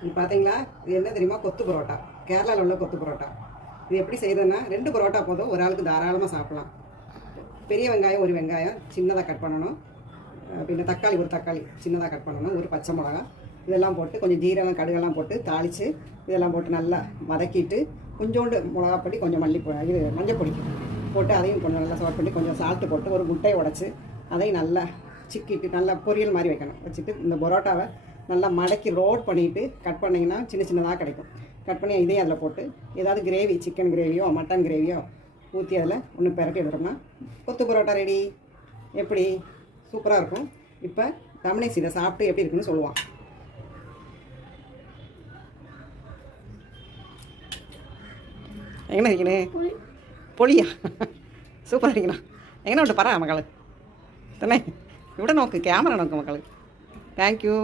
இது பார்த்தீங்களா, இது என்ன தெரியுமா? கொத்து பரோட்டா. கேரளாவில் உள்ள கொத்து பரோட்டா. இது எப்படி செய்யுதுன்னா, 2 பரோட்டா போதும், ஒரு ஆளுக்கு தாராளமாக சாப்பிடலாம். பெரிய வெங்காயம் 1 வெங்காயம் சின்னதாக கட் பண்ணணும். பின்ன தக்காளி 1 தக்காளி சின்னதாக கட் பண்ணணும். 1 பச்சை மிளகா இதெல்லாம் போட்டு கொஞ்சம் ஜீரகம் கடுகெல்லாம் போட்டு தாளித்து இதெல்லாம் போட்டு நல்லா வதக்கிட்டு கொஞ்சோண்டு மிளகாப்பொடி கொஞ்சம் இது மஞ்சள் பொடி போட்டு அதையும் கொஞ்சம் நல்லா சோட் பண்ணி கொஞ்சம் சால்ட்டு போட்டு ஒரு முட்டையை உடச்சி அதையும் நல்லா சிக்கிட்டு நல்லா பொரியல் மாதிரி வைக்கணும். வச்சுட்டு இந்த பரோட்டாவை நல்லா மடக்கி ரோட் பண்ணிவிட்டு கட் பண்ணிங்கன்னா சின்ன சின்னதாக கிடைக்கும். கட் பண்ணி இதையும் அதில் போட்டு ஏதாவது கிரேவி சிக்கன் கிரேவியோ மட்டன் கிரேவியோ ஊற்றி அதில் ஒன்று பெரட்டி எடுத்துட்டோம்னா கொத்து பரோட்டா ரெடி. எப்படி சூப்பராக இருக்கும். இப்போ ரமணேஷ் இதை சாப்பிட்டு எப்படி இருக்குன்னு சொல்லுவான். எங்கே இருக்கணே பொலியா சூப்பராக இருக்கணும். எங்கே விட்டு பரா மகள் தானே ഇവിടെ നോക്ക് ക്യാമറ നോക്ക് മക്കൾ. Thank you.